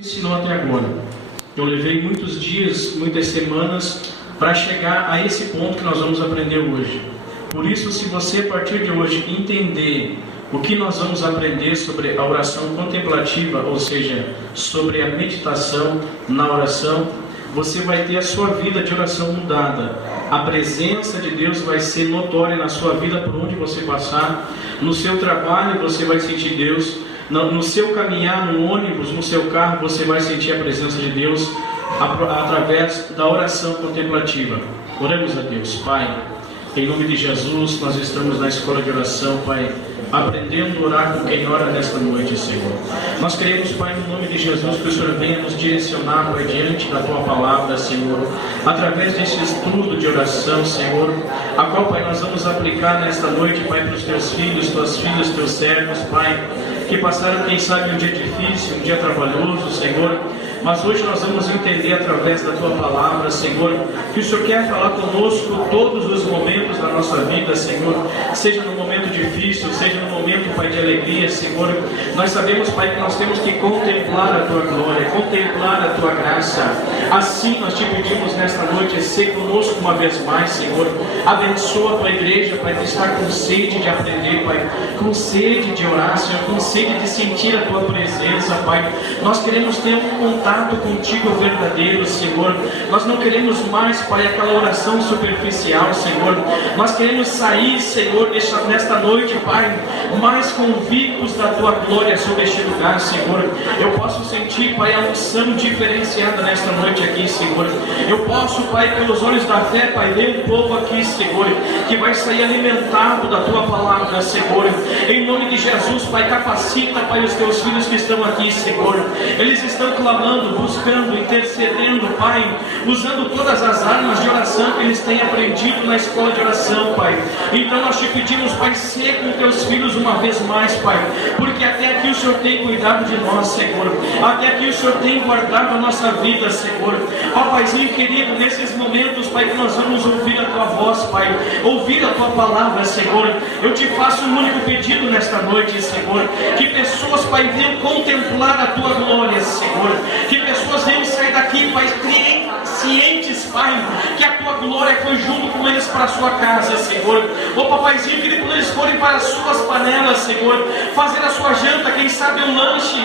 Ensinou até agora. Eu levei muitos dias, muitas semanas para chegar a esse ponto que nós vamos aprender hoje. Por isso, se você a partir de hoje entender o que nós vamos aprender sobre a oração contemplativa, ou seja, sobre a meditação na oração, você vai ter a sua vida de oração mudada. A presença de Deus vai ser notória na sua vida por onde você passar. No seu trabalho você vai sentir Deus. No seu caminhar, no ônibus, no seu carro, você vai sentir a presença de Deus através da oração contemplativa. Oramos a Deus. Pai, em nome de Jesus, nós estamos na escola de oração, Pai, aprendendo a orar com quem ora nesta noite, Senhor. Nós queremos, Pai, no nome de Jesus, que o Senhor venha nos direcionar, Pai, diante da Tua palavra, Senhor, através deste estudo de oração, Senhor, a qual, Pai, nós vamos aplicar nesta noite, Pai, para os Teus filhos, Tuas filhas, Teus servos, Pai, que passaram, quem sabe, um dia difícil, um dia trabalhoso, Senhor, mas hoje nós vamos entender através da Tua palavra, Senhor, que o Senhor quer falar conosco todos os momentos da nossa vida, Senhor, seja no momento difícil, seja no momento, Pai, de alegria, Senhor. Nós sabemos, Pai, que nós temos que contemplar a Tua glória, contemplar a Tua graça. Assim nós te pedimos nesta noite, ser conosco uma vez mais, Senhor. Abençoa a Tua igreja, Pai, que está com sede de aprender, Pai, com sede de orar, Senhor, com sede de sentir a Tua presença, Pai. Nós queremos ter um contato contigo verdadeiro, Senhor. Nós não queremos mais, Pai, aquela oração superficial, Senhor. Nós queremos sair, Senhor, nesta noite, Pai, mais convictos da Tua glória sobre este lugar, Senhor. Eu posso sentir, Pai, a unção diferenciada nesta noite aqui, Senhor. Eu posso, Pai, pelos olhos da fé, Pai, ver um povo aqui, Senhor, que vai sair alimentado da Tua palavra, Senhor. Em nome de Jesus, Pai, capacita, Pai, os Teus filhos que estão aqui, Senhor. Eles estão clamando, buscando, intercedendo, Pai, usando todas as armas de oração que eles têm aprendido na escola de oração, Pai. Então nós te pedimos, Pai, ser com Teus filhos uma vez mais, Pai, porque até aqui o Senhor tem cuidado de nós, Senhor. Até aqui o Senhor tem guardado a nossa vida, Senhor. Ó Paizinho querido, nesses momentos, Pai, que nós vamos ouvir a Tua voz, Pai, ouvir a Tua palavra, Senhor, eu te faço um único pedido nesta noite, Senhor, que pessoas, Pai, venham contemplar a Tua glória, Senhor, que pessoas venham sair daqui, Pai, cientes, Pai, que a Tua glória foi junto com eles para a sua casa, Senhor. Ô Papaizinho, que quando eles forem para as suas panelas, Senhor, fazer a sua janta, quem sabe um lanche,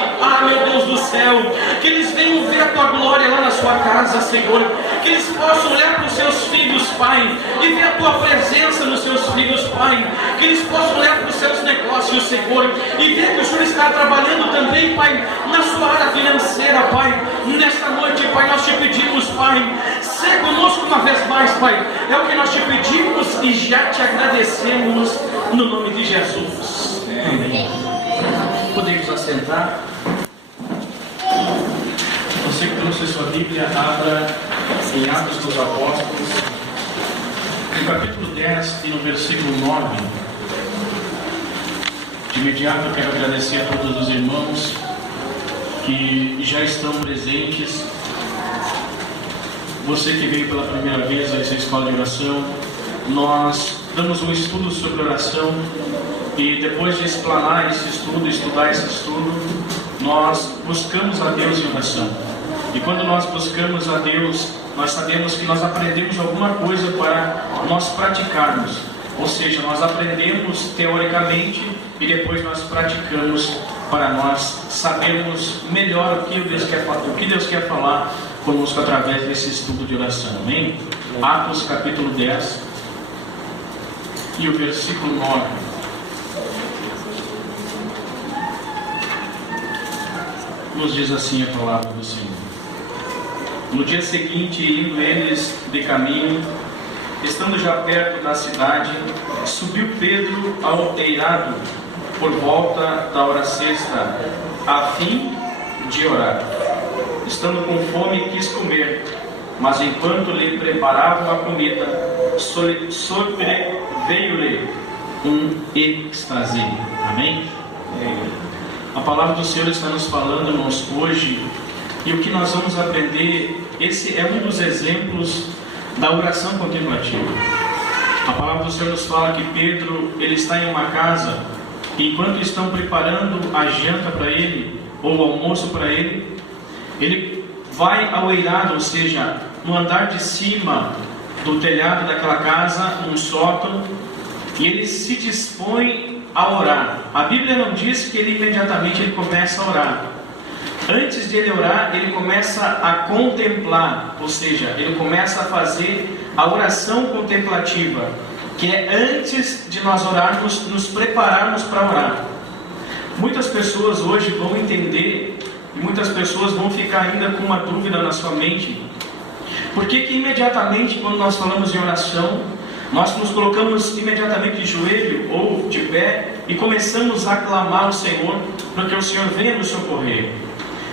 meu Deus do céu, que eles venham ver a Tua glória lá na sua casa, Senhor, que eles possam olhar para os seus filhos, Pai, e ver a Tua presença nos seus filhos, Pai, que eles possam olhar para os seus negócios, Senhor, e ver que o Senhor está trabalhando também, Pai, na sua área financeira, Pai. Nesta noite, Pai, nós te pedimos, Pai, ser conosco uma vez mais, Pai. É o que nós te pedimos e já te agradecemos no nome de Jesus. Amém. Podemos assentar. Você que trouxe sua Bíblia, abra em Atos dos Apóstolos, no capítulo 10 e no versículo 9. De imediato eu quero agradecer a todos os irmãos que já estão presentes. Você que veio pela primeira vez a essa escola de oração, nós damos um estudo sobre oração e depois de explanar esse estudo, estudar esse estudo, nós buscamos a Deus em oração. E quando nós buscamos a Deus, nós sabemos que nós aprendemos alguma coisa para nós praticarmos. Ou seja, nós aprendemos teoricamente e depois nós praticamos para nós sabermos melhor o que Deus quer falar conosco através desse estudo de oração. Amém? Atos capítulo 10 e o versículo 9. Nos diz assim a palavra do Senhor. No dia seguinte, indo eles de caminho, estando já perto da cidade, subiu Pedro ao eirado por volta da hora sexta, a fim de orar. Estando com fome, quis comer, mas enquanto lhe preparavam a comida, sobreveio-lhe um êxtase. Amém? A palavra do Senhor está nos falando, irmãos, hoje, e o que nós vamos aprender, esse é um dos exemplos da oração contemplativa. A palavra do Senhor nos fala que Pedro, ele está em uma casa, e enquanto estão preparando a janta para ele, ou o almoço para ele, Ele vai ao eirado, ou seja, no andar de cima do telhado daquela casa, num sótão, e ele se dispõe a orar. A Bíblia não diz que ele imediatamente começa a orar. Antes de ele orar, ele começa a contemplar, ou seja, ele começa a fazer a oração contemplativa, que é antes de nós orarmos, nos prepararmos para orar. Muitas pessoas hoje vão entender, e muitas pessoas vão ficar ainda com uma dúvida na sua mente. Por que imediatamente, quando nós falamos em oração, nós nos colocamos imediatamente de joelho ou de pé e começamos a clamar ao Senhor para que o Senhor venha nos socorrer?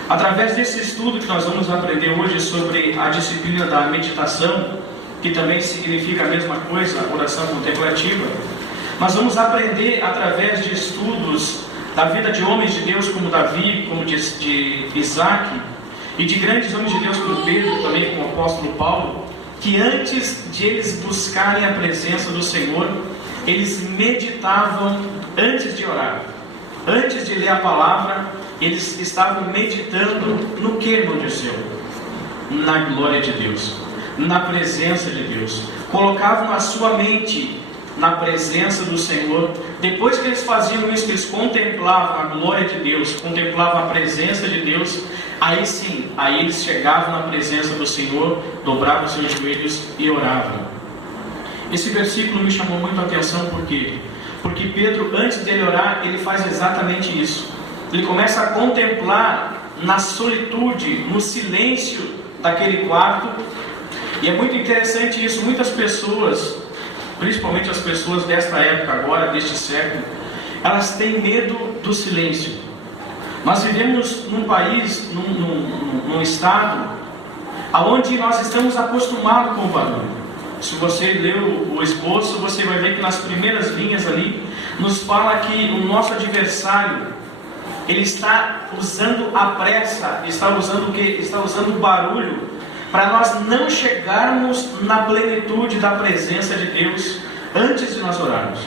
Através desse estudo que nós vamos aprender hoje sobre a disciplina da meditação, que também significa a mesma coisa, oração contemplativa, nós vamos aprender através de estudos da vida de homens de Deus como Davi, como de Isaac, e de grandes homens de Deus como Pedro, também como o apóstolo Paulo, que antes de eles buscarem a presença do Senhor, eles meditavam antes de orar. Antes de ler a palavra, eles estavam meditando no que, irmão de céu? Na glória de Deus, na presença de Deus. Colocavam a sua mente na presença do Senhor. Depois que eles faziam isso, que eles contemplavam a glória de Deus, contemplavam a presença de Deus, aí sim, aí eles chegavam na presença do Senhor, dobravam seus joelhos e oravam. Esse versículo me chamou muito a atenção, por quê? Porque Pedro, antes dele orar, ele faz exatamente isso. Ele começa a contemplar na solitude, no silêncio daquele quarto. E é muito interessante isso. Muitas pessoas, principalmente as pessoas desta época agora, deste século, elas têm medo do silêncio. Nós vivemos num país, num estado, onde nós estamos acostumados com o barulho. Se você leu o esboço, você vai ver que nas primeiras linhas ali, nos fala que o nosso adversário, ele está usando a pressa, está usando o quê? Está usando o barulho, para nós não chegarmos na plenitude da presença de Deus antes de nós orarmos.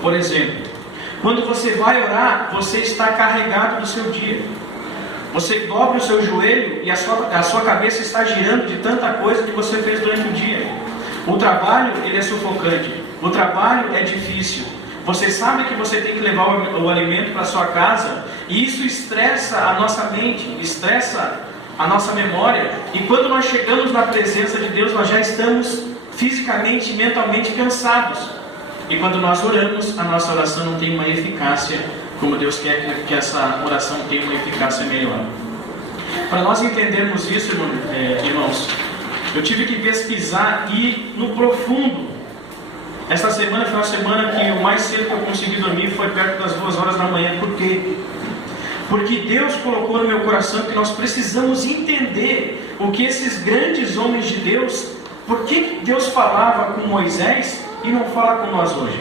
Por exemplo, quando você vai orar, você está carregado do seu dia. Você dobra o seu joelho e a sua cabeça está girando de tanta coisa que você fez durante o dia. O trabalho, ele é sufocante. O trabalho é difícil. Você sabe que você tem que levar o alimento para sua casa, e isso estressa a nossa mente, estressa a nossa memória. E quando nós chegamos na presença de Deus, nós já estamos fisicamente e mentalmente cansados. E quando nós oramos, a nossa oração não tem uma eficácia como Deus quer que essa oração tenha uma eficácia melhor. Para nós entendermos isso, irmãos, eu tive que pesquisar e ir no profundo. Esta semana foi uma semana que o mais cedo que eu consegui dormir foi perto das 2 horas da manhã. Por quê? Porque Deus colocou no meu coração que nós precisamos entender o que esses grandes homens de Deus, por que Deus falava com Moisés e não fala com nós hoje.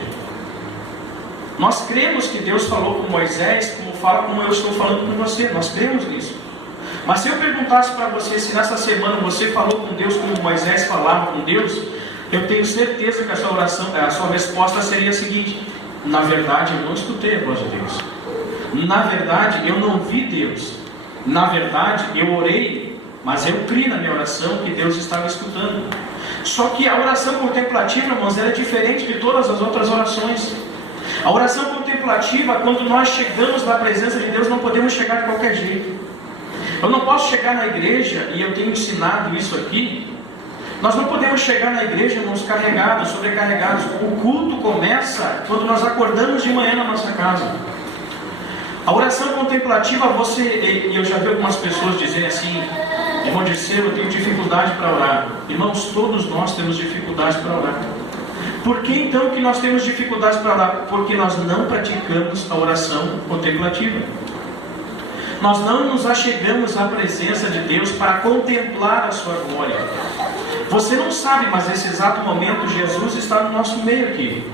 Nós cremos que Deus falou com Moisés como eu estou falando com você, nós cremos nisso. Mas se eu perguntasse para você se nessa semana você falou com Deus como Moisés falava com Deus, eu tenho certeza que a sua oração, a sua resposta seria a seguinte: na verdade eu não escutei a voz de Deus, na verdade eu não vi Deus, na verdade eu orei, mas eu criei na minha oração que Deus estava escutando. Só que a oração contemplativa, irmãos, ela é diferente de todas as outras orações. A oração contemplativa, quando nós chegamos na presença de Deus, não podemos chegar de qualquer jeito. Eu não posso chegar na igreja, e eu tenho ensinado isso aqui, nós não podemos chegar na igreja, irmãos, carregados, sobrecarregados. O culto começa quando nós acordamos de manhã na nossa casa. A oração contemplativa, e eu já vi algumas pessoas dizerem assim: irmão Dirceu, eu tenho dificuldade para orar. Irmãos, todos nós temos dificuldade para orar. Por que então que nós temos dificuldades para orar? Porque nós não praticamos a oração contemplativa. Nós não nos achegamos à presença de Deus para contemplar a sua glória. Você não sabe, mas nesse exato momento Jesus está no nosso meio aqui.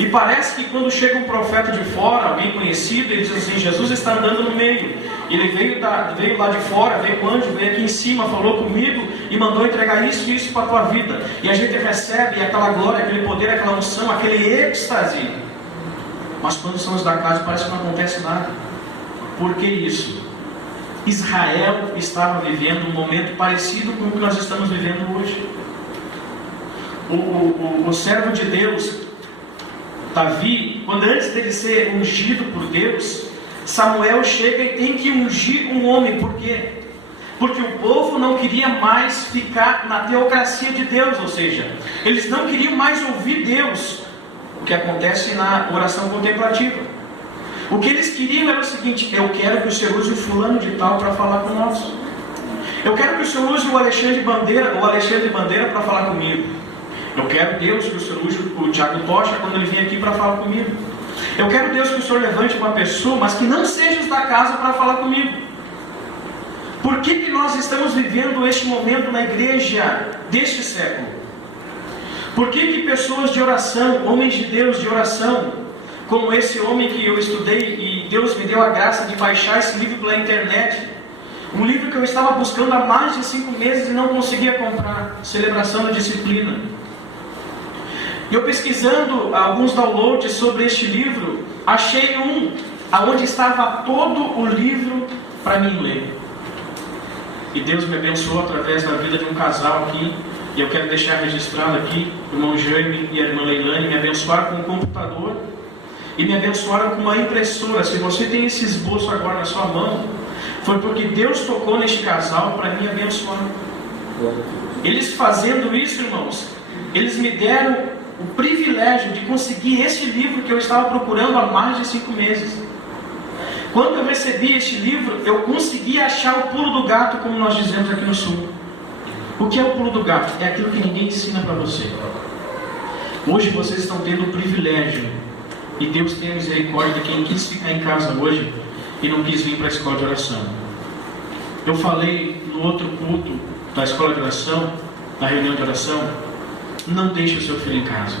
E parece que quando chega um profeta de fora, alguém conhecido, ele diz assim: Jesus está andando no meio. Ele veio lá de fora, veio com o anjo, veio aqui em cima, falou comigo e mandou entregar isso e isso para a tua vida. E a gente recebe aquela glória, aquele poder, aquela unção, aquele êxtase. Mas quando somos da casa parece que não acontece nada. Por que isso? Israel estava vivendo um momento parecido com o que nós estamos vivendo hoje. O servo de Deus, Davi, quando antes dele ser ungido por Deus, Samuel chega e tem que ungir um homem. Por quê? Porque o povo não queria mais ficar na teocracia de Deus, ou seja, eles não queriam mais ouvir Deus, o que acontece na oração contemplativa. O que eles queriam era o seguinte: eu quero que o Senhor use o fulano de tal para falar com nós. Eu quero que o Senhor use o Alexandre Bandeira para falar comigo. Eu quero, Deus, que o Senhor use o Tiago Tocha quando ele vem aqui para falar comigo. Eu quero, Deus, que o Senhor levante uma pessoa, mas que não seja os da casa, para falar comigo. Por que nós estamos vivendo este momento na igreja deste século? Por que pessoas de oração, homens de Deus de oração, como esse homem que eu estudei e Deus me deu a graça de baixar esse livro pela internet, um livro que eu estava buscando há mais de 5 meses e não conseguia comprar, Celebração da Disciplina. Eu pesquisando alguns downloads sobre este livro, achei um onde estava todo o livro para mim ler. E Deus me abençoou através da vida de um casal aqui, e eu quero deixar registrado aqui, o irmão Jaime e a irmã Leilane me abençoaram com um computador e me abençoaram com uma impressora. Se você tem esse esboço agora na sua mão, foi porque Deus tocou neste casal para me abençoar. Eles fazendo isso, irmãos, eles me deram o privilégio de conseguir este livro que eu estava procurando há mais de 5 meses. Quando eu recebi este livro, eu consegui achar o pulo do gato, como nós dizemos aqui no sul. O que é o pulo do gato? É aquilo que ninguém ensina para você. Hoje vocês estão tendo o privilégio, e Deus tem a misericórdia de quem quis ficar em casa hoje e não quis vir para a escola de oração. Eu falei no outro culto da escola de oração, da reunião de oração: não deixe o seu filho em casa.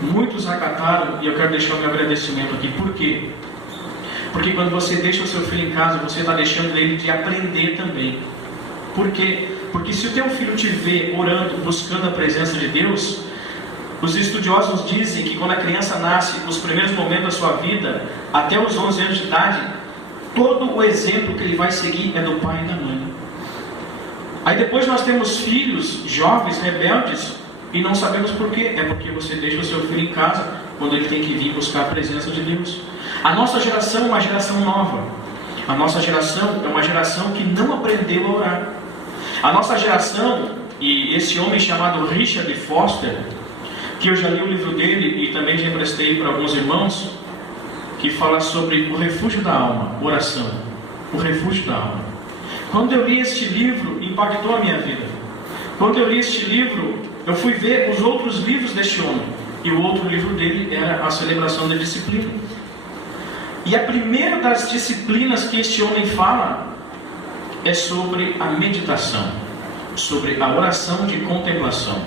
Muitos acataram, e eu quero deixar o meu agradecimento aqui. Por quê? Porque quando você deixa o seu filho em casa, você está deixando ele de aprender também. Por quê? Porque se o teu filho te vê orando, buscando a presença de Deus, os estudiosos dizem que quando a criança nasce, nos primeiros momentos da sua vida, até os 11 anos de idade, todo o exemplo que ele vai seguir é do pai e da mãe. Aí depois nós temos filhos jovens, rebeldes, e não sabemos por quê. É porque você deixa o seu filho em casa, quando ele tem que vir buscar a presença de Deus. A nossa geração é uma geração nova. A nossa geração é uma geração que não aprendeu a orar. A nossa geração, e esse homem chamado Richard Foster, que eu já li o livro dele e também já emprestei para alguns irmãos, que fala sobre o refúgio da alma, oração. O refúgio da alma. Quando eu li este livro, impactou a minha vida. Quando eu li este livro, eu fui ver os outros livros deste homem. E o outro livro dele era a Celebração da Disciplina. E a primeira das disciplinas que este homem fala é sobre a meditação, sobre a oração de contemplação.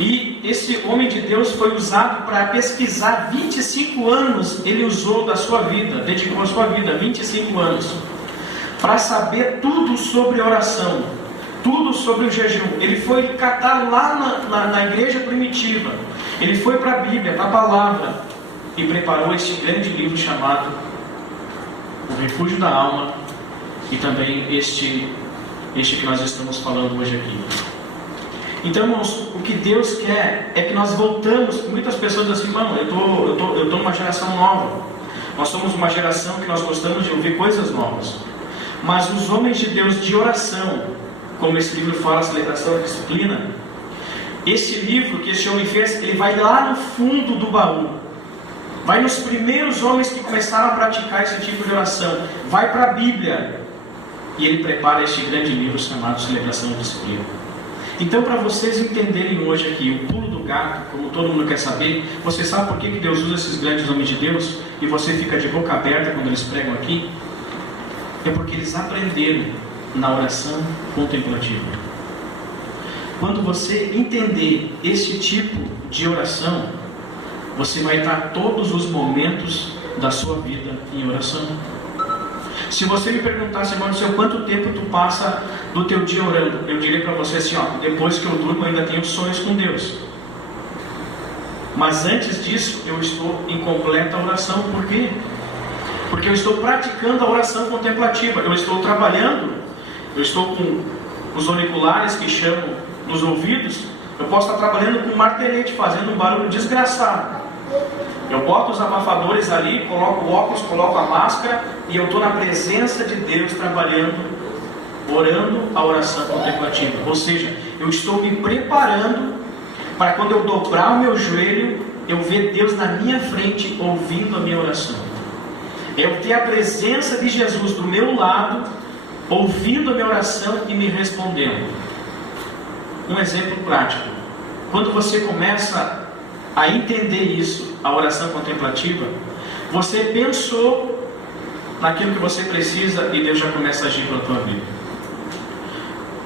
E esse homem de Deus foi usado para pesquisar 25 anos, ele usou da sua vida, dedicou a sua vida, 25 anos, para saber tudo sobre oração, tudo sobre o jejum. Ele foi catar lá na igreja primitiva, ele foi para a Bíblia, para a palavra, e preparou este grande livro chamado O Refúgio da Alma, e também este que nós estamos falando hoje aqui. Então, irmãos, o que Deus quer é que nós voltamos. Muitas pessoas dizem assim: irmão, eu estou numa geração nova. Nós somos uma geração que nós gostamos de ouvir coisas novas. Mas os homens de Deus de oração, como esse livro fala, Celebração da Disciplina, esse livro que esse homem fez, ele vai lá no fundo do baú. Vai nos primeiros homens que começaram a praticar esse tipo de oração. Vai para a Bíblia. E ele prepara este grande livro chamado Celebração da Disciplina. Então, para vocês entenderem hoje aqui o pulo do gato, como todo mundo quer saber, você sabe por que Deus usa esses grandes homens de Deus? E você fica de boca aberta quando eles pregam aqui? É porque eles aprenderam na oração contemplativa. Quando você entender esse tipo de oração, você vai estar todos os momentos da sua vida em oração. Se você me perguntasse, irmão, quanto tempo tu passa do teu dia orando, eu diria para você assim: depois que eu durmo, eu ainda tenho sonhos com Deus. Mas antes disso, eu estou em completa oração. Por quê? Porque eu estou praticando a oração contemplativa. Eu estou trabalhando, eu estou com os auriculares que chamam nos ouvidos. Eu posso estar trabalhando com um martelete, fazendo um barulho desgraçado. Eu boto os abafadores ali, coloco o óculos, coloco a máscara, e eu estou na presença de Deus trabalhando, orando a oração contemplativa. Ou seja, eu estou me preparando para quando eu dobrar o meu joelho, eu ver Deus na minha frente, ouvindo a minha oração. Eu ter a presença de Jesus do meu lado, ouvindo a minha oração e me respondendo. Um exemplo prático. Quando você começa a entender isso, a oração contemplativa, você pensou naquilo que você precisa e Deus já começa a agir pela tua vida.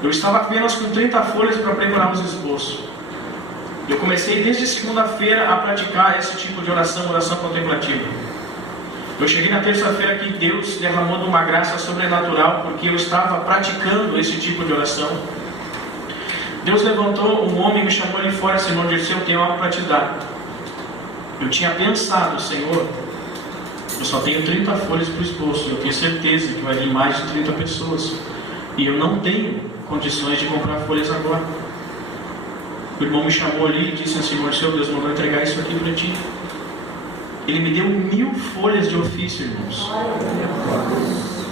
Eu estava apenas com 30 folhas para preparar os esboços. Eu comecei desde segunda-feira a praticar esse tipo de oração contemplativa. Eu cheguei na terça-feira que Deus derramou de uma graça sobrenatural, porque eu estava praticando esse tipo de oração. Deus levantou um homem e me chamou ali fora: Senhor, disse, eu tenho algo para te dar. Eu tinha pensado: Senhor, eu só tenho 30 folhas para o esboço, eu tenho certeza que vai vir mais de 30 pessoas, e eu não tenho condições de comprar folhas agora. O irmão me chamou ali e disse assim: Senhor, seu Deus mandou entregar isso aqui para ti. Ele me deu 1000 folhas de ofício, irmãos.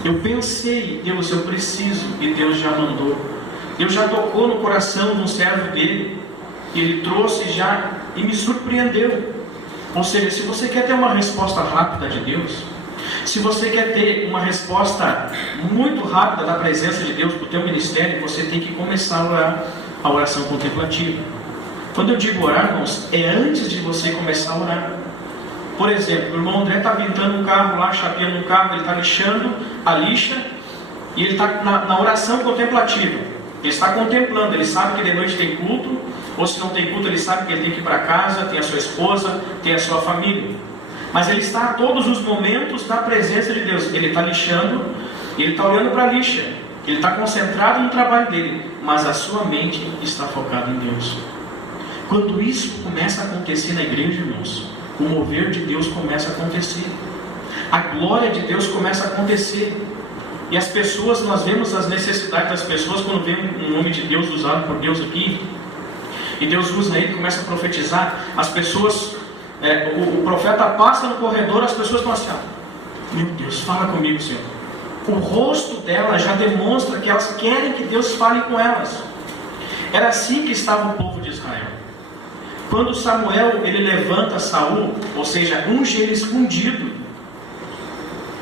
Eu pensei: Deus, eu preciso, e Deus já mandou. Deus já tocou no coração de um servo dele, e ele trouxe já, e me surpreendeu. Ou seja, se você quer ter uma resposta rápida de Deus, se você quer ter uma resposta muito rápida da presença de Deus para o teu ministério, você tem que começar a orar a oração contemplativa. Quando eu digo orar, irmãos, é antes de você começar a orar. Por exemplo, o irmão André está pintando um carro lá, chapeando um carro, ele está lixando a lixa, e ele está na oração contemplativa. Ele está contemplando, ele sabe que de noite tem culto, ou se não tem culto, ele sabe que ele tem que ir para casa, tem a sua esposa, tem a sua família. Mas ele está a todos os momentos na presença de Deus. Ele está lixando, ele está olhando para a lixa, ele está concentrado no trabalho dele, mas a sua mente está focada em Deus. Quando isso começa a acontecer na igreja, irmãos, o mover de Deus começa a acontecer, a glória de Deus começa a acontecer. E as pessoas, nós vemos as necessidades das pessoas quando vê um nome de Deus usado por Deus aqui, e Deus usa ele, começa a profetizar. As pessoas, o profeta passa no corredor, as pessoas estão assim: meu Deus, fala comigo, Senhor. O rosto dela já demonstra que elas querem que Deus fale com elas. Era assim que estava o povo de Israel. Quando Samuel, ele levanta Saul, ou seja, unge ele escondido,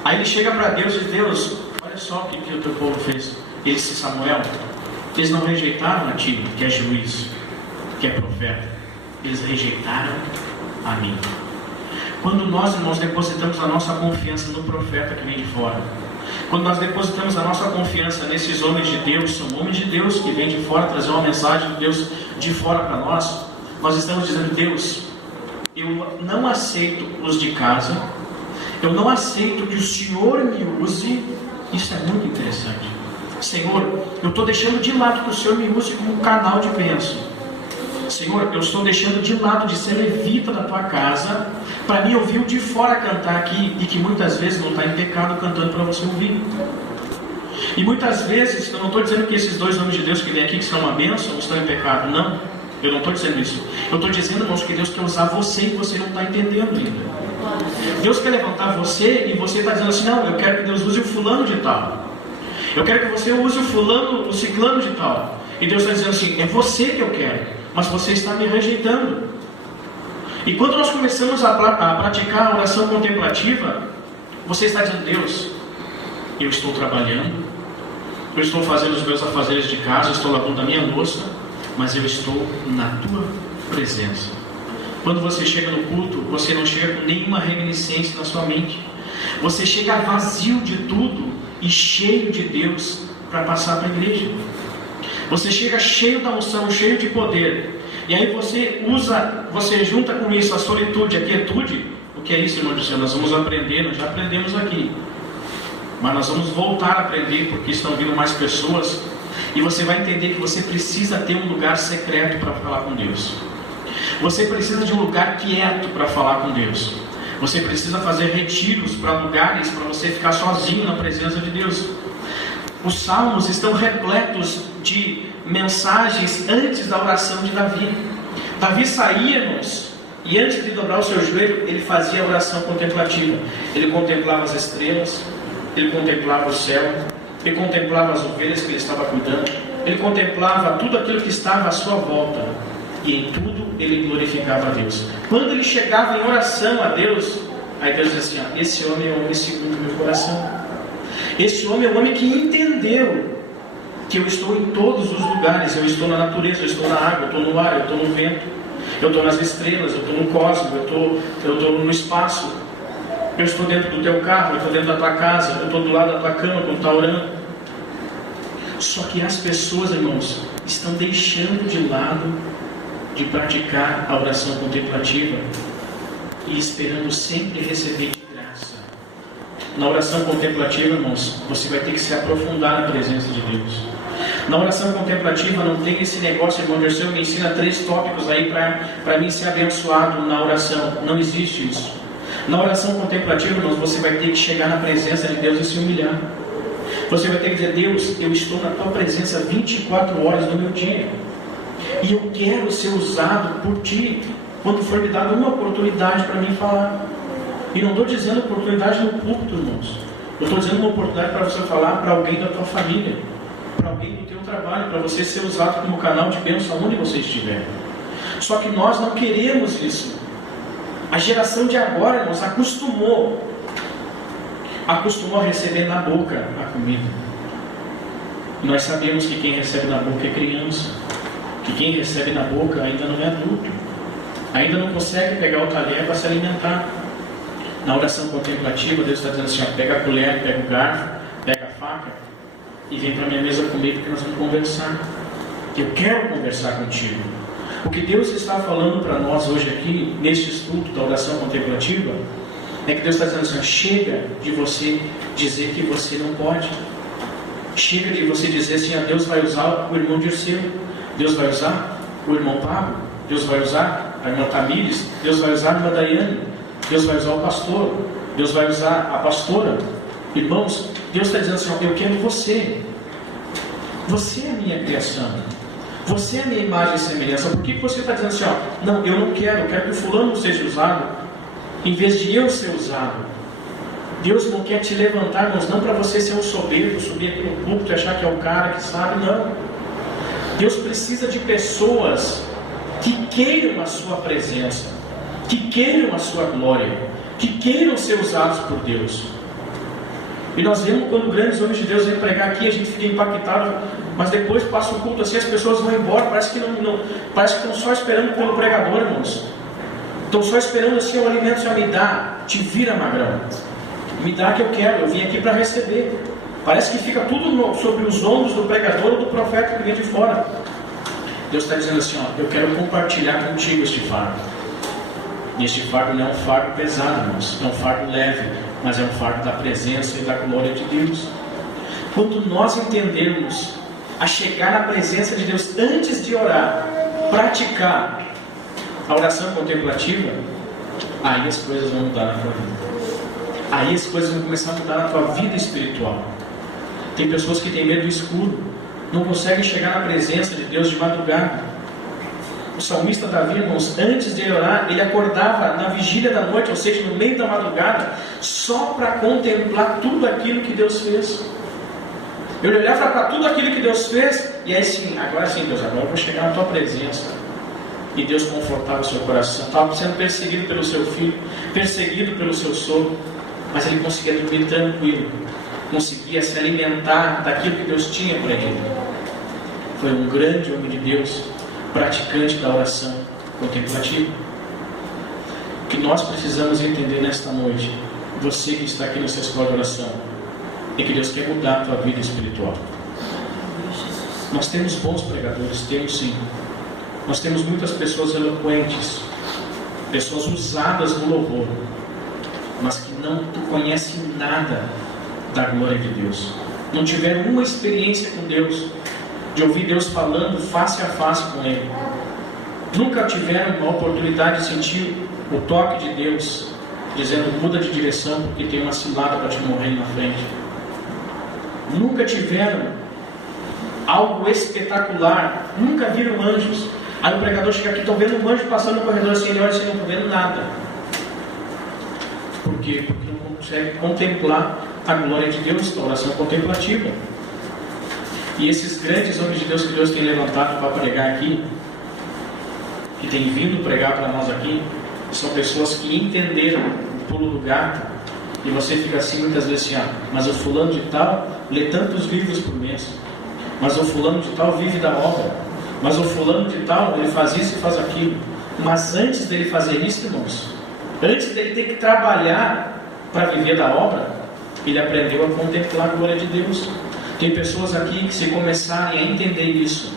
aí ele chega para Deus e diz: Deus, olha só o que o teu povo fez. Ele disse: Samuel, eles não rejeitaram a ti, que é juiz, que é profeta, eles rejeitaram a mim. Quando nós, irmãos, depositamos a nossa confiança no profeta que vem de fora, quando nós depositamos a nossa confiança nesses homens de Deus, são homens de Deus que vêm de fora trazer uma mensagem de Deus de fora para nós, nós estamos dizendo: Deus, eu não aceito os de casa, eu não aceito que o Senhor me use. Isso é muito interessante. Senhor, eu estou deixando de lado que o Senhor me use como um canal de bênção. Senhor, eu estou deixando de lado de ser levita da tua casa, para mim ouvir o de fora cantar aqui, e que muitas vezes não está em pecado cantando para você ouvir. E muitas vezes, eu não estou dizendo que esses dois homens de Deus que vêm aqui, que são uma bênção, estão em pecado. Não, eu não estou dizendo isso. Eu estou dizendo, irmãos, que Deus quer usar você e você não está entendendo ainda. Deus quer levantar você e você está dizendo assim: não, eu quero que Deus use o fulano de tal, eu quero que você use o fulano, o ciclano de tal. E Deus está dizendo assim: é você que eu quero, mas você está me rejeitando. E quando nós começamos a praticar a oração contemplativa, você está dizendo: Deus, eu estou trabalhando, eu estou fazendo os meus afazeres de casa, eu estou lavando a minha louça, mas eu estou na tua presença. Quando você chega no culto, você não chega com nenhuma reminiscência na sua mente. Você chega vazio de tudo e cheio de Deus para passar para a igreja. Você chega cheio da unção, cheio de poder. E aí você junta com isso a solitude, a quietude. O que é isso, irmão do Senhor? Nós vamos aprender, nós já aprendemos aqui. Mas nós vamos voltar a aprender, porque estão vindo mais pessoas. E você vai entender que você precisa ter um lugar secreto para falar com Deus. Você precisa de um lugar quieto para falar com Deus. Você precisa fazer retiros para lugares para você ficar sozinho na presença de Deus. Os salmos estão repletos de mensagens antes da oração de Davi. Davi saía, irmãos, e antes de dobrar o seu joelho, ele fazia a oração contemplativa. Ele contemplava as estrelas, ele contemplava o céu, ele contemplava as ovelhas que ele estava cuidando, ele contemplava tudo aquilo que estava à sua volta, e em tudo ele glorificava a Deus. Quando ele chegava em oração a Deus, aí Deus dizia assim: esse homem é o homem segundo o meu coração. Esse homem é o homem que entendeu que eu estou em todos os lugares. Eu estou na natureza, eu estou na água, eu estou no ar, eu estou no vento, eu estou nas estrelas, eu estou no cosmos, eu estou no espaço, eu estou dentro do teu carro, eu estou dentro da tua casa, eu estou do lado da tua cama quando está orando. Só que as pessoas, irmãos, estão deixando de lado de praticar a oração contemplativa e esperando sempre receber de graça. Na oração contemplativa, irmãos, você vai ter que se aprofundar na presença de Deus. Na oração contemplativa não tem esse negócio, irmão, o Senhor me ensina 3 tópicos aí para mim ser abençoado na oração. Não existe isso. Na oração contemplativa, irmãos, você vai ter que chegar na presença de Deus e se humilhar. Você vai ter que dizer: Deus, eu estou na tua presença 24 horas do meu dia, e eu quero ser usado por ti quando for me dada uma oportunidade para mim falar. E não estou dizendo oportunidade no púlpito, irmãos. Eu estou dizendo uma oportunidade para você falar para alguém da tua família, para alguém do teu trabalho, para você ser usado como canal de bênção onde você estiver. Só que nós não queremos isso. A geração de agora, irmãos, acostumou a receber na boca a comida. E nós sabemos que quem recebe na boca é criança, que quem recebe na boca ainda não é adulto, ainda não consegue pegar o talher para se alimentar. Na oração contemplativa, Deus está dizendo assim: ó, pega a colher, pega o garfo, pega a faca e vem para a minha mesa comigo, que nós vamos conversar. Eu quero conversar contigo. O que Deus está falando para nós hoje aqui, neste estudo da oração contemplativa, é que Deus está dizendo assim: ó, chega de você dizer que você não pode. Chega de você dizer assim: ó, Deus vai usar o irmão Dirceu, Deus vai usar o irmão Pablo, Deus vai usar a irmã Tamires, Deus vai usar a irmã Daiane, Deus vai usar o pastor, Deus vai usar a pastora. Irmãos, Deus está dizendo assim: ó, eu quero você. Você é a minha criação, você é a minha imagem e semelhança. Por que você está dizendo assim: ó, não, eu não quero, eu quero que o fulano seja usado em vez de eu ser usado? Deus não quer te levantar, irmãos, não para você ser um soberbo, subir aqui no púlpito e achar que é o cara que sabe, não. Deus precisa de pessoas que queiram a sua presença, que queiram a sua glória, que queiram ser usados por Deus. E nós vemos quando grandes homens de Deus vêm pregar aqui, a gente fica impactado, mas depois passa o culto assim, as pessoas vão embora, parece que parece que estão só esperando pelo pregador, irmãos. Estão só esperando assim: o alimento já me dá, te vira, magrão, me dá que eu quero, eu vim aqui para receber. Parece que fica tudo sobre os ombros do pregador ou do profeta que vem de fora. Deus está dizendo assim: ó, eu quero compartilhar contigo este fardo. E este fardo não é um fardo pesado, irmãos, é um fardo leve, mas é um fardo da presença e da glória de Deus. Quando nós entendermos a chegar na presença de Deus antes de orar, praticar a oração contemplativa, aí as coisas vão mudar na tua vida. Aí as coisas vão começar a mudar na tua vida espiritual. Tem pessoas que têm medo do escuro, não conseguem chegar na presença de Deus de madrugada. O salmista Davi, irmãos, antes de orar, ele acordava na vigília da noite, ou seja, no meio da madrugada, só para contemplar tudo aquilo que Deus fez. Ele olhava para tudo aquilo que Deus fez, e aí sim, agora sim, Deus, agora eu vou chegar na tua presença. E Deus confortava o seu coração. Estava sendo perseguido pelo seu filho, perseguido pelo seu sogro, mas ele conseguia dormir tranquilo, conseguia se alimentar daquilo que Deus tinha para ele. Foi um grande homem de Deus, praticante da oração contemplativa. O que nós precisamos entender nesta noite, você que está aqui nessa escola de oração, é que Deus quer mudar a tua vida espiritual. Nós temos bons pregadores, temos sim. Nós temos muitas pessoas eloquentes, pessoas usadas no louvor, mas que não conhecem nada da glória de Deus, não tiveram uma experiência com Deus, de ouvir Deus falando face a face com Ele, nunca tiveram uma oportunidade de sentir o toque de Deus, dizendo: muda de direção porque tem uma cilada para te morrer na frente. Nunca tiveram algo espetacular, nunca viram anjos. Aí o pregador chega aqui: estou vendo um anjo passando no corredor assim, ele olha assim: não estou vendo nada. Por quê? Porque não consegue contemplar a glória de Deus, a oração contemplativa. E esses grandes homens de Deus que Deus tem levantado para pregar aqui, que tem vindo pregar para nós aqui, são pessoas que entenderam o pulo do gato. E você fica assim muitas vezes assim: mas o fulano de tal lê tantos livros por mês, mas o fulano de tal vive da obra, mas o fulano de tal ele faz isso e faz aquilo. Mas antes dele fazer isso, irmãos, antes dele ter que trabalhar para viver da obra, ele aprendeu a contemplar a glória de Deus. Tem pessoas aqui que, se começarem a entender isso,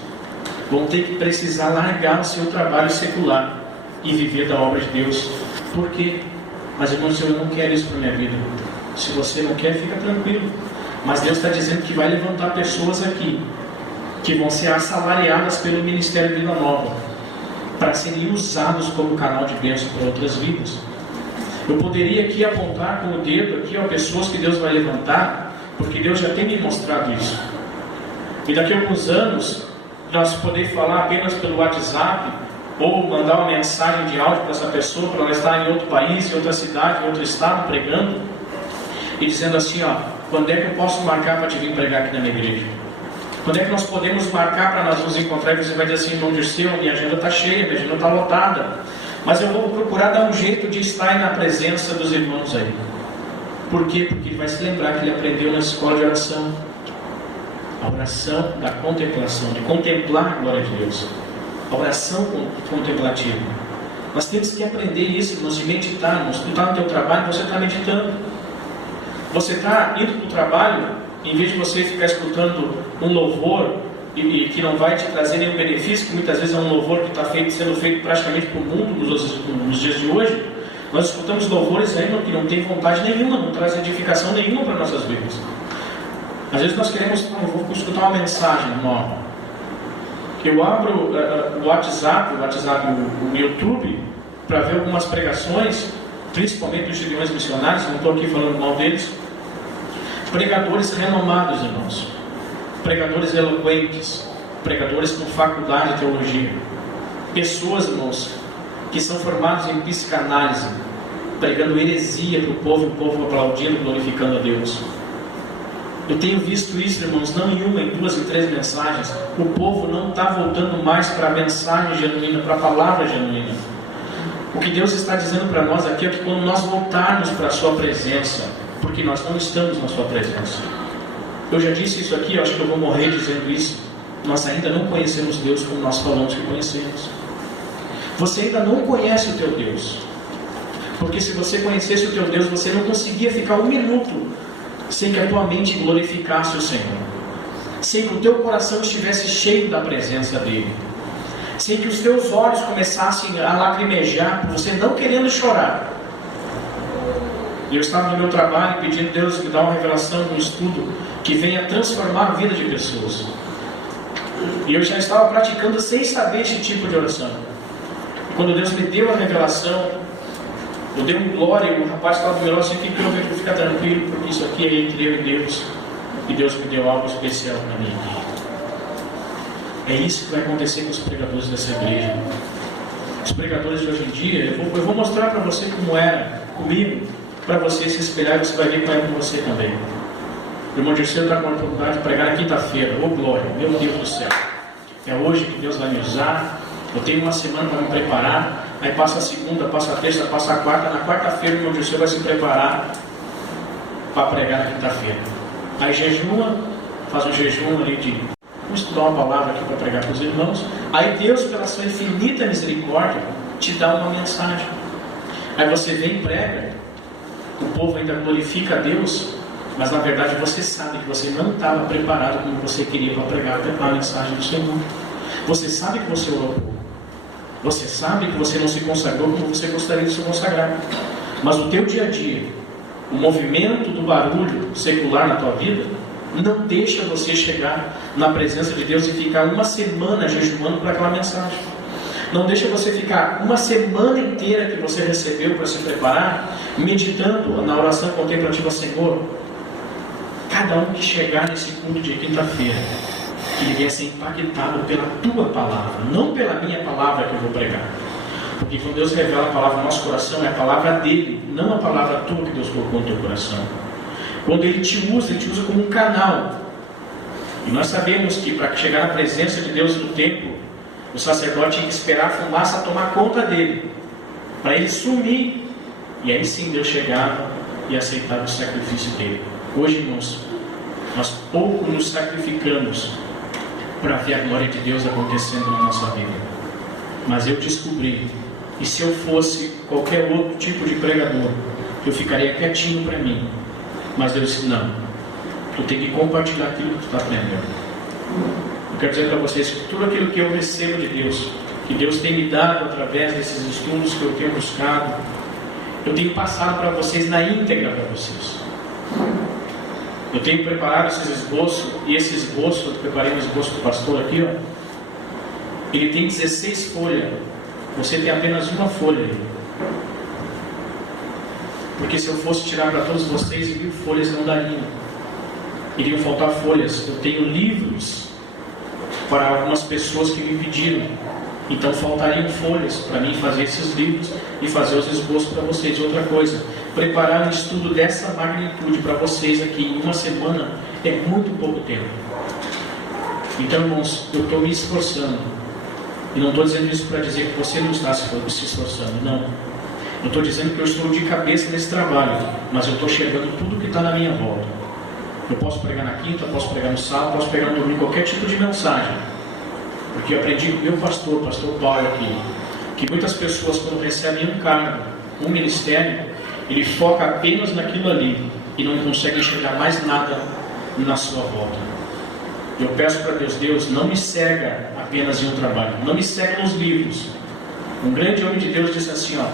vão ter que precisar largar o seu trabalho secular e viver da obra de Deus. Por quê? Mas, irmãos, eu não quero isso para a minha vida. Se você não quer, fica tranquilo. Mas Deus está dizendo que vai levantar pessoas aqui que vão ser assalariadas pelo Ministério Vida Nova para serem usados como canal de bênção para outras vidas. Eu poderia aqui apontar com o dedo aqui, pessoas que Deus vai levantar, porque Deus já tem me mostrado isso. E daqui a alguns anos nós poder falar apenas pelo WhatsApp, ou mandar uma mensagem de áudio para essa pessoa, para ela estar em outro país, em outra cidade, em outro estado, pregando, e dizendo assim: quando é que eu posso marcar para te vir pregar aqui na minha igreja? Quando é que nós podemos marcar para nós nos encontrar? E você vai dizer assim: irmão Dirceu, minha agenda está cheia, minha agenda está lotada, mas eu vou procurar dar um jeito de estar aí na presença dos irmãos aí. Por quê? Porque ele vai se lembrar que ele aprendeu na escola de oração, a oração da contemplação, de contemplar a glória de Deus, a oração contemplativa. Nós temos que aprender isso, irmãos, de meditar. Irmãos, tu está no teu trabalho, você está meditando. Você está indo para o trabalho, em vez de você ficar escutando um louvor e que não vai te trazer nenhum benefício, que muitas vezes é um louvor que está sendo feito praticamente para o mundo nos dias de hoje. Nós escutamos louvores aí que não tem vontade nenhuma, não traz edificação nenhuma para nossas vidas. Às vezes nós queremos: eu vou escutar uma mensagem nova. Eu abro o WhatsApp, o YouTube, para ver algumas pregações, principalmente dos irmãos missionários, não estou aqui falando mal deles. Pregadores renomados, irmãos, pregadores eloquentes, pregadores com faculdade de teologia, pessoas, irmãos, que são formados em psicanálise, pregando heresia para o povo aplaudindo, glorificando a Deus. Eu tenho visto isso, irmãos, não em uma, em duas e três mensagens. O povo não está voltando mais para a mensagem genuína, para a palavra genuína. O que Deus está dizendo para nós aqui é que quando nós voltarmos para a sua presença, porque nós não estamos na sua presença. Eu já disse isso aqui, eu acho que eu vou morrer dizendo isso. Nós ainda não conhecemos Deus como nós falamos que conhecemos. Você ainda não conhece o teu Deus. Porque se você conhecesse o teu Deus, você não conseguia ficar um minuto sem que a tua mente glorificasse o Senhor, sem que o teu coração estivesse cheio da presença dEle, sem que os teus olhos começassem a lacrimejar, você não querendo chorar. Eu estava no meu trabalho pedindo a Deus me dar uma revelação, um estudo que venha transformar a vida de pessoas, e eu já estava praticando sem saber esse tipo de oração. Quando Deus me deu a revelação, eu dei um glória, e o rapaz estava do meu lado assim: fica tranquilo, porque isso aqui é entre eu e Deus, e Deus me deu algo especial para mim. É isso que vai acontecer com os pregadores dessa igreja. Os pregadores de hoje em dia, eu vou mostrar para você como era comigo, para você se espelhar, e você vai ver como é com você também. O irmão Dirceu está com a oportunidade de pregar na quinta-feira. Ô glória, meu Deus do céu, é hoje que Deus vai me usar. Eu tenho uma semana para me preparar. Aí passa a segunda, passa a terça, passa a quarta. Na quarta-feira o irmão Dirceu vai se preparar para pregar na quinta-feira. Aí jejuma, faz um jejum ali de... Vamos estudar uma palavra aqui para pregar para os irmãos. Aí Deus, pela sua infinita misericórdia, te dá uma mensagem. Aí você vem e prega. O povo ainda glorifica a Deus, mas na verdade você sabe que você não estava preparado como você queria para pregar a mensagem do Senhor. Você sabe que você orou pouco. Você sabe que você não se consagrou como você gostaria de se consagrar. Mas o teu dia a dia, o movimento do barulho secular na tua vida, não deixa você chegar na presença de Deus e ficar uma semana jejuando por aquela mensagem. Não deixa você ficar uma semana inteira que você recebeu para se preparar, meditando na oração contemplativa. Senhor, cada um que chegar nesse culto de quinta-feira, que ele venha ser impactado pela tua palavra, não pela minha palavra que eu vou pregar. Porque quando Deus revela a palavra no nosso coração, é a palavra dele, não a palavra tua que Deus colocou no teu coração. Quando ele te usa como um canal. E nós sabemos que para chegar na presença de Deus no templo, o sacerdote tinha que esperar a fumaça tomar conta dele, para ele sumir. E aí sim Deus chegava e aceitava o sacrifício dele. Hoje, irmãos, nós pouco nos sacrificamos para ver a glória de Deus acontecendo na nossa vida. Mas eu descobri que se eu fosse qualquer outro tipo de pregador, eu ficaria quietinho para mim. Mas Deus disse, não, tu tem que compartilhar aquilo que tu está aprendendo. Eu quero dizer para vocês que tudo aquilo que eu recebo de Deus, que Deus tem me dado através desses estudos que eu tenho buscado, eu tenho passado para vocês na íntegra para vocês. Eu tenho preparado esses esboços, e esse esboço, eu preparei um esboço do pastor aqui, ó. Ele tem 16 folhas, você tem apenas uma folha ali. Porque se eu fosse tirar para todos vocês, 1000 folhas não dariam. Iriam faltar folhas. Eu tenho livros para algumas pessoas que me pediram. Então faltariam folhas para mim fazer esses livros e fazer os esboços para vocês. Outra coisa, preparar um estudo dessa magnitude para vocês aqui em uma semana é muito pouco tempo. Então, irmãos, eu estou me esforçando. E não estou dizendo isso para dizer que você não está se esforçando, não. Eu estou dizendo que eu estou de cabeça nesse trabalho, mas eu estou chegando tudo que está na minha volta. Eu posso pregar na quinta, posso pregar no sábado, posso pregar no domingo, qualquer tipo de mensagem. Porque eu aprendi com o meu pastor Paulo aqui, que muitas pessoas quando recebem um cargo, um ministério, ele foca apenas naquilo ali e não consegue enxergar mais nada na sua volta. Eu peço para Deus, não me cega apenas em um trabalho, não me cega nos livros. Um grande homem de Deus disse assim, ó,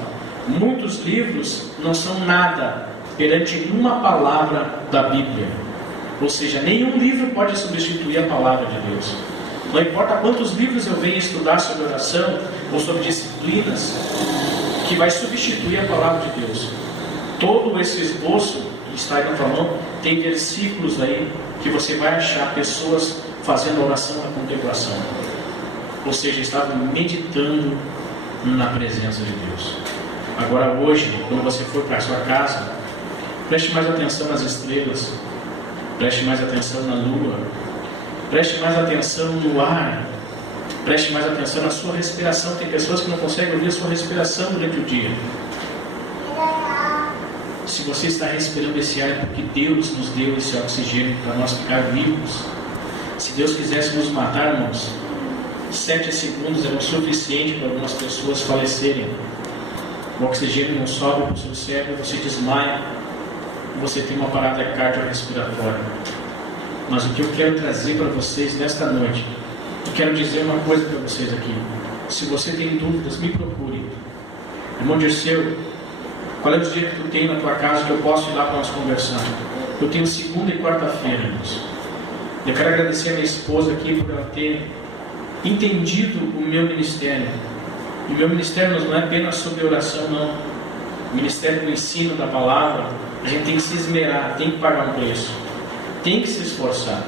muitos livros não são nada perante uma palavra da Bíblia. Ou seja, nenhum livro pode substituir a palavra de Deus. Não importa quantos livros eu venha estudar sobre oração ou sobre disciplinas, que vai substituir a palavra de Deus. Todo esse esboço que está aí na tua mão, tem versículos aí que você vai achar pessoas fazendo oração na contemplação. Ou seja, estavam meditando na presença de Deus. Agora hoje, quando você for para a sua casa, preste mais atenção nas estrelas, preste mais atenção na lua, preste mais atenção no ar, preste mais atenção na sua respiração. Tem pessoas que não conseguem ouvir a sua respiração durante o dia. Se você está respirando esse ar, é porque Deus nos deu esse oxigênio para nós ficar vivos. Se Deus quisesse nos matar, irmãos, 7 segundos era o suficiente para algumas pessoas falecerem. O oxigênio não sobe para o seu cérebro, você desmaia, você tem uma parada cardiorrespiratória. Mas o que eu quero trazer para vocês nesta noite, eu quero dizer uma coisa para vocês aqui. Se você tem dúvidas, me procure. Irmão Dirceu, qual é o dia que tu tem na tua casa que eu posso ir lá para nós conversar? Eu tenho segunda e quarta-feira, irmãos. Eu quero agradecer a minha esposa aqui por ela ter entendido o meu ministério. E o meu ministério não é apenas sobre oração, não. O ministério do ensino da palavra, a gente tem que se esmerar, tem que pagar um preço, tem que se esforçar.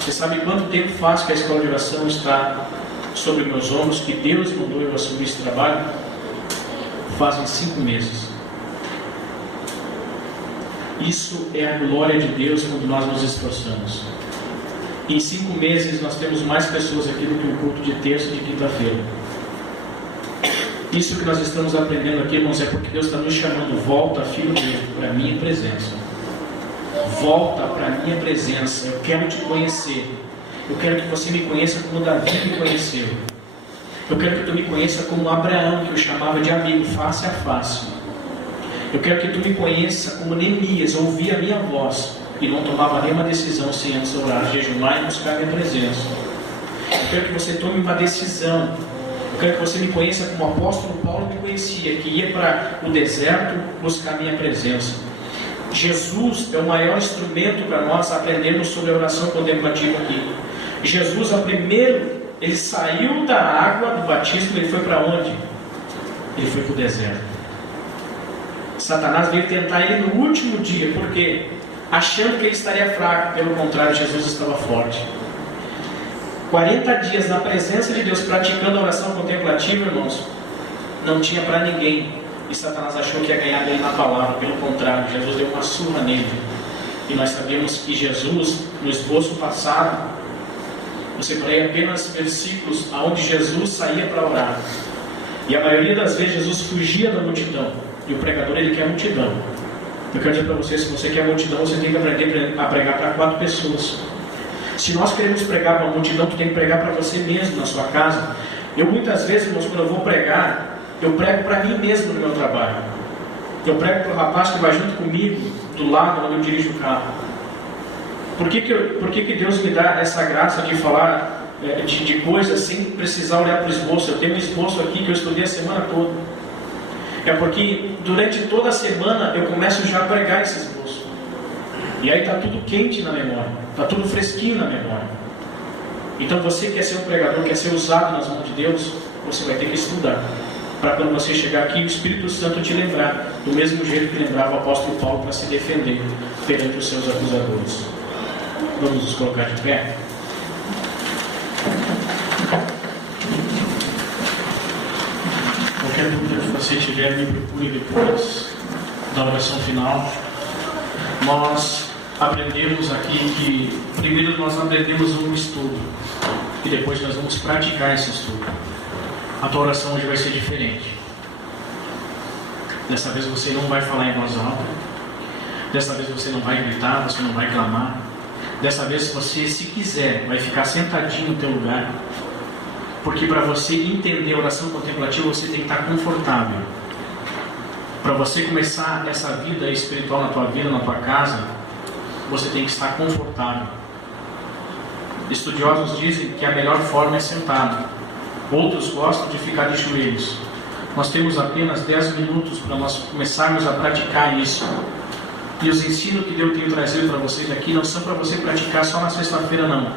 Você sabe quanto tempo faz que a escola de oração está sobre meus ombros, que Deus mandou eu assumir esse trabalho? Fazem 5 meses. Isso é a glória de Deus quando nós nos esforçamos. Em 5 meses nós temos mais pessoas aqui do que o culto de terça e de quinta-feira. Isso que nós estamos aprendendo aqui, irmãos, é porque Deus está nos chamando. Volta, filho meu, para a minha presença. Volta para a minha presença. Eu quero te conhecer. Eu quero que você me conheça como Davi me conheceu. Eu quero que tu me conheça como Abraão, que eu chamava de amigo, face a face. Eu quero que tu me conheça como Neemias, ouvia a minha voz e não tomava nenhuma decisão sem antes orar, jejuar e buscar a minha presença. Eu quero que você tome uma decisão. Eu quero que você me conheça como o apóstolo Paulo me conhecia, que ia para o deserto buscar a minha presença. Jesus é o maior instrumento para nós aprendermos sobre a oração contemplativa aqui. Jesus é o primeiro ele saiu da água do batismo, ele foi para onde? Ele foi para o deserto. Satanás veio tentar ele no último dia, por quê? Achando que ele estaria fraco, pelo contrário, Jesus estava forte. 40 dias na presença de Deus, praticando a oração contemplativa, irmãos, não tinha para ninguém. E Satanás achou que ia ganhar dele na palavra, pelo contrário, Jesus deu uma surra nele. E nós sabemos que Jesus, no esboço passado, eu separei apenas versículos onde Jesus saía para orar. E a maioria das vezes Jesus fugia da multidão. E o pregador, ele quer multidão. Eu quero dizer para você, se você quer multidão, você tem que aprender a pregar para 4 pessoas. Se nós queremos pregar para uma multidão, tu tem que pregar para você mesmo, na sua casa. Eu muitas vezes, irmãos, quando eu vou pregar, eu prego para mim mesmo no meu trabalho. Eu prego para o rapaz que vai junto comigo, do lado, onde eu dirijo o carro. Por que Deus me dá essa graça de falar de coisas sem precisar olhar para o esboço? Eu tenho um esboço aqui que eu estudei a semana toda. É porque durante toda a semana eu começo já a pregar esse esboço. E aí está tudo quente na memória, está tudo fresquinho na memória. Então você quer ser um pregador, quer ser usado nas mãos de Deus, você vai ter que estudar. Para quando você chegar aqui, o Espírito Santo te lembrar, do mesmo jeito que lembrava o apóstolo Paulo para se defender perante os seus acusadores. Vamos nos colocar de pé. Qualquer dúvida que você tiver, me procure depois da oração final. Nós aprendemos aqui que primeiro nós aprendemos um estudo e depois nós vamos praticar esse estudo. A tua oração hoje vai ser diferente. Dessa vez você não vai falar em voz alta. Dessa vez você não vai gritar, você não vai clamar. Dessa vez você, se quiser, vai ficar sentadinho no teu lugar. Porque para você entender a oração contemplativa, você tem que estar confortável. Para você começar essa vida espiritual na tua vida, na tua casa, você tem que estar confortável. Estudiosos dizem que a melhor forma é sentado. Outros gostam de ficar de joelhos. Nós temos apenas 10 minutos para nós começarmos a praticar isso. E os ensinos que Deus tem trazido para vocês aqui não são para você praticar só na sexta-feira, não.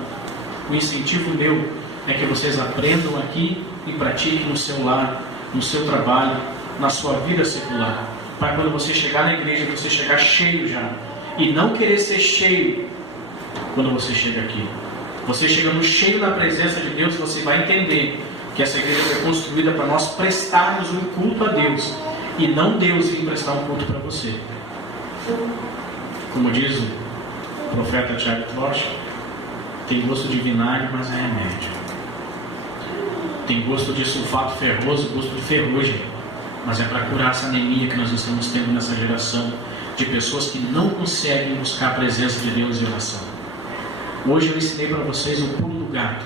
O incentivo meu é que vocês aprendam aqui e pratiquem no seu lar, no seu trabalho, na sua vida secular. Para quando você chegar na igreja, você chegar cheio já. E não querer ser cheio quando você chega aqui. Você chegando cheio na presença de Deus, você vai entender que essa igreja foi construída para nós prestarmos um culto a Deus e não Deus vir prestar um culto para você. Como diz o profeta Tiago Troche, tem gosto de vinagre, mas é remédio. Tem gosto de sulfato ferroso, gosto de ferrugem, mas é para curar essa anemia que nós estamos tendo nessa geração de pessoas que não conseguem buscar a presença de Deus em oração. Hoje eu ensinei para vocês o pulo do gato.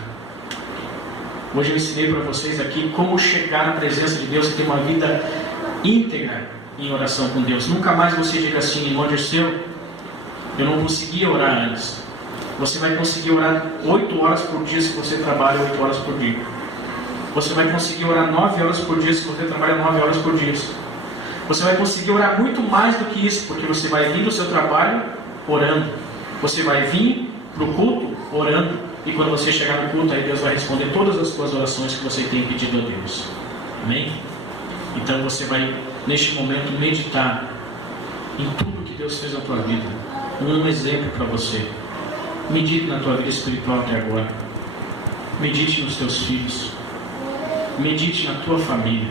Hoje eu ensinei para vocês aqui como chegar na presença de Deus e ter uma vida íntegra em oração com Deus. Nunca mais você diga assim, irmão Dirceu, eu não conseguia orar antes. Você vai conseguir orar 8 horas por dia se você trabalha 8 horas por dia. Você vai conseguir orar 9 horas por dia se você trabalha 9 horas por dia. Você vai conseguir orar muito mais do que isso, porque você vai vir do seu trabalho orando. Você vai vir para o culto orando. E quando você chegar no culto, aí Deus vai responder todas as suas orações que você tem pedido a Deus. Amém? Então você vai, neste momento, meditar em tudo que Deus fez na tua vida. Um exemplo para você. Medite na tua vida espiritual até agora. Medite nos teus filhos. Medite na tua família.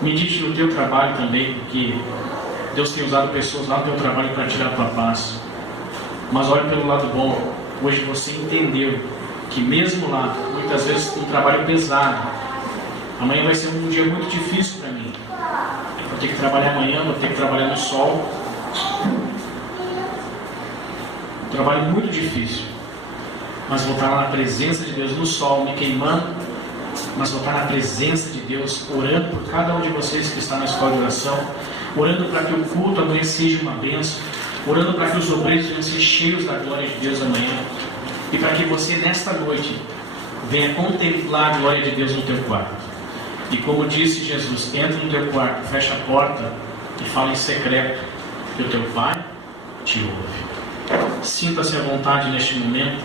Medite no teu trabalho também, porque Deus tem usado pessoas lá no teu trabalho para tirar a tua paz. Mas olhe pelo lado bom. Hoje você entendeu que mesmo lá, muitas vezes um trabalho pesado. Amanhã vai ser um dia muito difícil para mim. Vou ter que trabalhar amanhã, vou ter que trabalhar no sol. Um trabalho muito difícil. Mas vou estar lá na presença de Deus, no sol, me queimando. Mas vou estar na presença de Deus, orando por cada um de vocês que está na escola de oração. Orando para que o culto amanhã seja uma bênção. Orando para que os obreiros venham ser cheios da glória de Deus amanhã. E para que você nesta noite venha contemplar a glória de Deus no teu quarto. E como disse Jesus, entra no teu quarto, fecha a porta e fala em secreto, que o teu Pai te ouve. Sinta-se à vontade neste momento.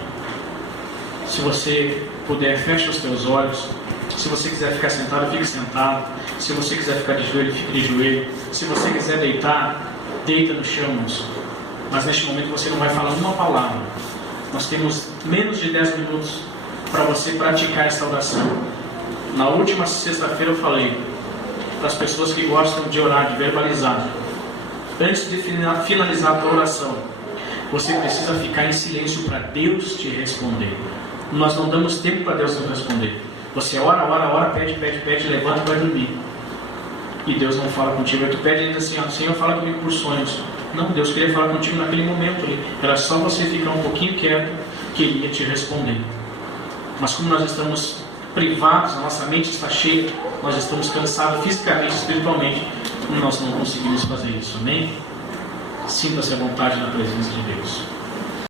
Se você puder, feche os teus olhos. Se você quiser ficar sentado, fique sentado. Se você quiser ficar de joelho, fique de joelho. Se você quiser deitar, deita no chão, moço. Mas neste momento você não vai falar uma palavra. Nós temos menos de 10 minutos para você praticar esta oração. Na última sexta-feira eu falei para as pessoas que gostam de orar, de verbalizar. Antes de finalizar a tua oração, você precisa ficar em silêncio para Deus te responder. Nós não damos tempo para Deus nos responder. Você ora, pede, levanta e vai dormir. E Deus não fala contigo. Aí tu pede ainda assim, Senhor, fala comigo por sonhos. Não, Deus queria falar contigo naquele momento ali. Era só você ficar um pouquinho quieto que Ele ia te responder. Mas como nós estamos privados, a nossa mente está cheia, nós estamos cansados fisicamente, espiritualmente, nós não conseguimos fazer isso. Amém? Sinta-se à vontade na presença de Deus.